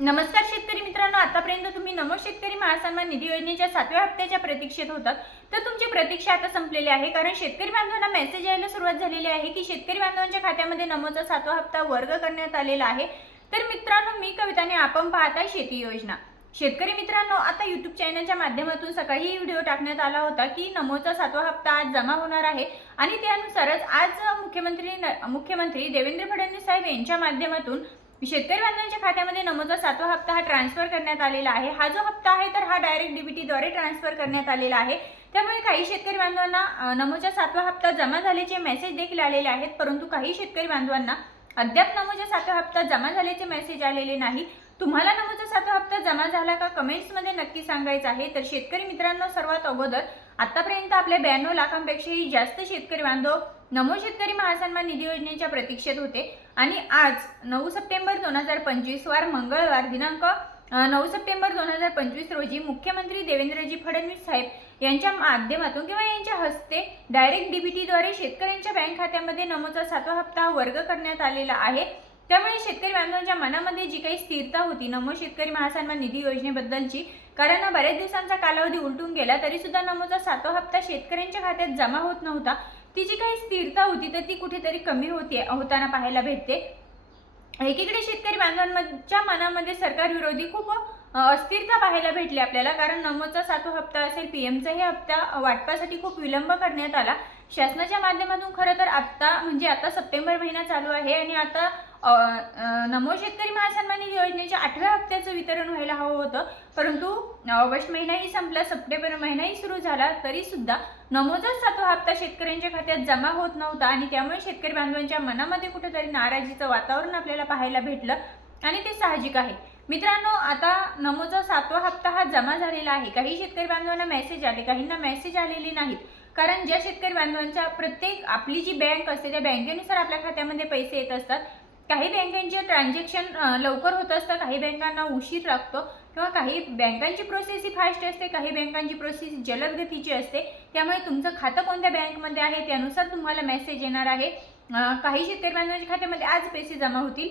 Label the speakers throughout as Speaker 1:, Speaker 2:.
Speaker 1: नमस्कार शेतकरी मित्रांनो आतापर्यंत तुम्ही नमो शेतकरी महासन्मान निधी योजनेच्या सातव्या हप्त्याच्या प्रतीक्षेत होतात. तर तुमची प्रतीक्षा आता संपलेली आहे कारण शेतकरी बांधवांना मेसेज यायला सुरुवात झालेली आहे की शेतकरी बांधवांच्या खात्यामध्ये नमोचा सातवा हप्ता वर्ग करण्यात आलेला आहे. तर मित्रांनो मी कविताने आपण पाहताय शेती योजना. शेतकरी मित्रांनो आता युट्यूब चॅनलच्या माध्यमातून सकाळी व्हिडिओ टाकण्यात आला होता की नमोचा सातवा हप्ता आज जमा होणार आहे. आणि त्यानुसारच आज मुख्यमंत्री मुख्यमंत्री देवेंद्र फडणवीस साहेब यांच्या माध्यमातून शेतकरी बांधवांच्या खात्यामध्ये नमोचा सातवा हप्ता हा ट्रान्सफर करण्यात आलेला आहे. हा जो हप्ता आहे तर हा डायरेक्ट डीबीटीद्वारे ट्रान्सफर करण्यात आलेला आहे. त्यामुळे काही शेतकरी बांधवांना नमोच्या नमोचा सातवा हप्ता जमा झाल्याचे मेसेज देखील आलेले आहेत. परंतु काही शेतकरी बांधवांना अद्याप नमोचा सातवा हप्ता जमा झाल्याचे मेसेज आलेले नाही. तुम्हाला नमोचा सातवा हप्ता जमा झाला का कमेंट्समध्ये नक्की सांगायचं आहे. तर शेतकरी मित्रांनो सर्वात अगोदर आतापर्यंत आपल्या ब्याण्णव लाखांपेक्षाही जास्त शेतकरी बांधव नमो शेतकरी महासन्मान निधी योजनेच्या प्रतीक्षेत होते. आणि आज नऊ सप्टेंबर दोन हजार पंचवीस वार मंगळवार दिनांक नऊ सप्टेंबर दोन हजार पंचवीस रोजी मुख्यमंत्री देवेंद्रजी फडणवीस साहेब यांच्या माध्यमातून किंवा यांच्या हस्ते डायरेक्ट डीबीटीद्वारे शेतकऱ्यांच्या बँक खात्यामध्ये नमोचा सातवा हप्ता वर्ग करण्यात आलेला आहे. त्यामुळे शेतकरी बांधवांच्या मनामध्ये जी काही स्थिरता होती नमो शेतकरी महासन्मान निधी योजनेबद्दलची कारण बऱ्याच दिवसांचा कालावधी उलटून गेला तरी सुद्धा नमोचा सातवा हप्ता शेतकऱ्यांच्या खात्यात जमा होत नव्हता. ती जी काही स्थिरता होती तर ती कुठेतरी कमी होती होताना पाहायला भेटते. एकीकडे शेतकरी बांधवांच्या मनामध्ये सरकार विरोधी खूप अस्थिरता पाहायला भेटली आपल्याला कारण नमोचा सातवा हप्ता असेल पी एमचाही हप्ता वाटपासाठी खूप विलंब करण्यात आला. शासनाच्या माध्यमातून खरं तर आत्ता म्हणजे आता सप्टेंबर महिना चालू आहे आणि आता नमो शेतकरी महासन्मान निधी योजनेच्या आठव्या हप्त्याचं वितरण व्हायला हवं होतं. परंतु ऑगस्ट महिनाही संपला सप्टेंबर महिनाही सुरू झाला तरी सुद्धा नमोचा सातवा हप्ता शेतकऱ्यांच्या खात्यात जमा होत नव्हता आणि त्यामुळे शेतकरी बांधवांच्या मनामध्ये कुठेतरी नाराजीचं वातावरण आपल्याला पाहायला भेटलं आणि ते साहजिक आहे. मित्रांनो आता नमोचा सातवा हप्ता हा जमा झालेला आहे. काही शेतकरी बांधवांना मेसेज आले काहींना मेसेज आलेले नाहीत. कारण ज्या शेतकरी बांधवांच्या प्रत्येक आपली जी बँक असते त्या बँकेनुसार आपल्या खात्यामध्ये पैसे येत असतात. काही बँकांचे ट्रान्झॅक्शन लवकर होत असतं काही बँकांना उशीर लागतो किंवा काही बँकांची प्रोसेस ही फास्ट असते काही बँकांची प्रोसेस जलद गतीची असते. त्यामुळे तुमचं खातं कोणत्या बँकमध्ये आहे त्यानुसार तुम्हाला मेसेज येणार आहे. काही शेतकरी बांधवांच्या खात्यामध्ये आज पैसे जमा होतील.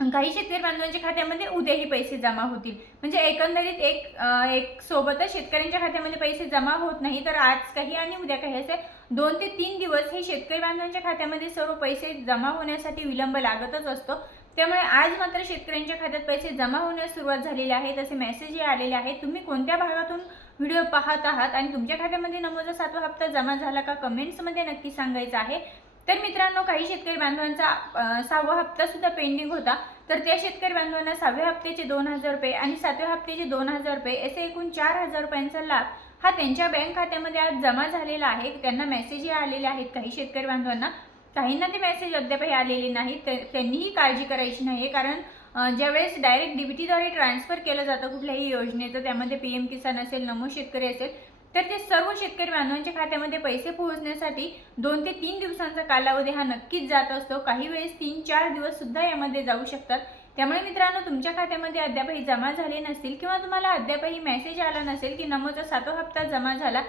Speaker 1: काही शेतकरी बांधवांच्या खात्यामध्ये उद्याही पैसे जमा होतील. म्हणजे एकंदरीत एक एक सोबतच शेतकऱ्यांच्या खात्यामध्ये पैसे जमा होत नाही तर आज काही आणि उद्या काही असे दोन ते तीन दिवस हे शेतकरी बांधवांच्या खात्यामध्ये सर्व पैसे जमा होण्यासाठी विलंब लागतच असतो. त्यामुळे आज मात्र शेतकऱ्यांच्या खात्यात पैसे जमा होण्यास सुरुवात झालेली आहे तसे मेसेजही आलेले आहेत. तुम्ही कोणत्या भागातून व्हिडिओ पाहत आहात आणि तुमच्या खात्यामध्ये नमोजा सातवा हप्ता जमा झाला का? कमेंट्समध्ये नक्की सांगायचं आहे. तर मित्रांनो काही शेतकरी बांधवांचा सहावा हप्ता सुद्धा पेंडिंग होता. तर त्या शेतकरी बांधवांना सहाव्या हप्त्याचे दोन हजार रुपये आणि सातव्या हप्त्याचे दोन हजार रुपये असे एकूण चार हजार रुपयांचा लाभ हा त्यांच्या बँक खात्यामध्ये आज जमा झालेला आहे. त्यांना मेसेजही आलेले आहेत काही शेतकरी बांधवांना. काहींना ते मेसेज अद्यापही आलेले नाहीत. त्यांनीही काळजी करायची नाही कारण ज्यावेळेस डायरेक्ट डीबीटीद्वारे ट्रान्सफर केलं जातं कुठल्याही योजनेचं त्यामध्ये पी एम किसान असेल नमो शेतकरी असेल तर ते सर्व शेतकरी बांधवांच्या खात्यामध्ये पैसे पोहोचण्यासाठी दोन ते तीन दिवसांचा कालावधी हा नक्कीच जात असतो. काही वेळेस तीन चार दिवस सुद्धा यामध्ये जाऊ शकतात. त्यामुळे मित्रांनो तुमच्या खात्यामध्ये अद्यापही जमा झाले नसतील किंवा तुम्हाला अद्यापही मेसेज आला नसेल की नमोचा सातवा हप्ता जमा झाला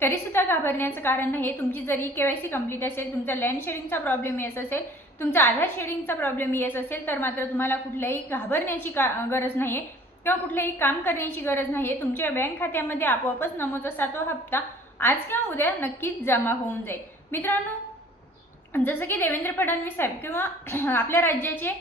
Speaker 1: तरी सुद्धा घाबरण्याचं कारण नाही. तुमची जर E K Y C complete असेल तुमचा लँड शेडिंगचा प्रॉब्लेम येत असेल तुमचा आधार शेडिंगचा प्रॉब्लेम येत असेल तर मात्र तुम्हाला कुठल्याही घाबरण्याची का गरज नाही आहे किंवा कुठलंही काम करण्याची गरज नाही आहे तुमच्या बँक खात्यामध्ये आपोआपच नमोचा सातवा हप्ता आज किंवा उद्या नक्कीच जमा होऊन जाईल. मित्रांनो जसं की देवेंद्र फडणवीस साहेब किंवा आपल्या राज्याचे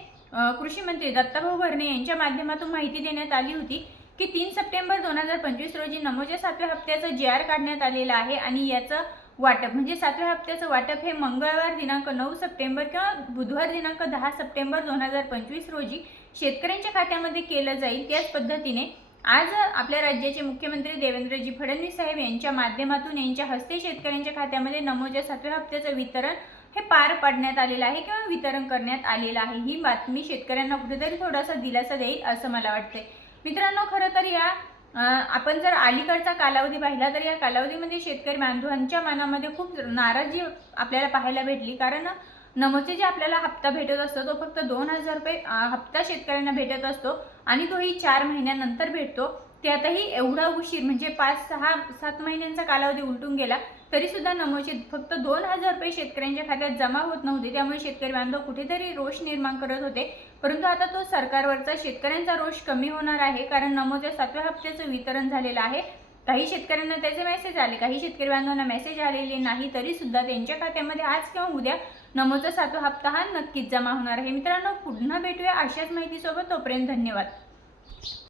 Speaker 1: कृषी मंत्री दत्ताभाऊ भरणे यांच्या माध्यमातून माहिती देण्यात आली होती की तीन सप्टेंबर दोन हजार पंचवीस रोजी नमोच्या सातव्या हप्त्याचं जे आर काढण्यात आलेलं आहे आणि याचं वाटप म्हणजे सातव्या हप्त्याचं वाटप हे मंगळवार दिनांक नऊ सप्टेंबर किंवा बुधवार दिनांक दहा सप्टेंबर दोन हजार पंचवीस रोजी शेतकऱ्यांच्या खात्यामध्ये केलं जाईल त्याच पद्धतीने आज आपल्या राज्याचे मुख्यमंत्री देवेंद्रजी फडणवीस साहेब यांच्या माध्यमातून यांच्या हस्ते शेतकऱ्यांच्या खात्यामध्ये नमोच्या सातव्या हप्त्याचं वितरण हे पार पाडण्यात आलेलं आहे किंवा वितरण करण्यात आलेलं आहे. ही बातमी शेतकऱ्यांना कुठेतरी थोडासा दिलासा देईल असं मला वाटतंय. मित्रांनो खरं तर या आपण जर अलीकडचा कालावधी पाहिला तर या कालावधीमध्ये शेतकरी बांधवांच्या मनामध्ये खूप नाराजी आपल्याला पाहायला भेटली. कारण नमोचे जे आपल्याला हप्ता भेटत असतो तो फक्त दोन हजार रुपये हप्ता शेतकऱ्यांना भेटत असतो आणि तोही चार महिन्यानंतर भेटतो. त्यातही एवढा उशीर म्हणजे पाच सहा सात महिन्यांचा कालावधी उलटून गेला तरीसुद्धा नमोचे फक्त दोन हजार रुपये शेतकऱ्यांच्या खात्यात जमा होत नव्हते. त्यामुळे शेतकरी बांधव कुठेतरी रोष निर्माण करत होते. परंतु आता तो सरकारवरचा शेतकऱ्यांचा रोष कमी होणार आहे कारण नमोच्या सातव्या हप्त्याचं वितरण झालेलं आहे. काही शेतकऱ्यांना त्याचे मेसेज आले काही शेतकरी बांधवांना मेसेज आलेले नाही तरीसुद्धा त्यांच्या खात्यामध्ये आज किंवा उद्या नमोचा सातवा हप्ता हा नक्कीच जमा होणार आहे. मित्रांनो पुन्हा भेटूया अशाच माहितीसोबत. तोपर्यंत धन्यवाद.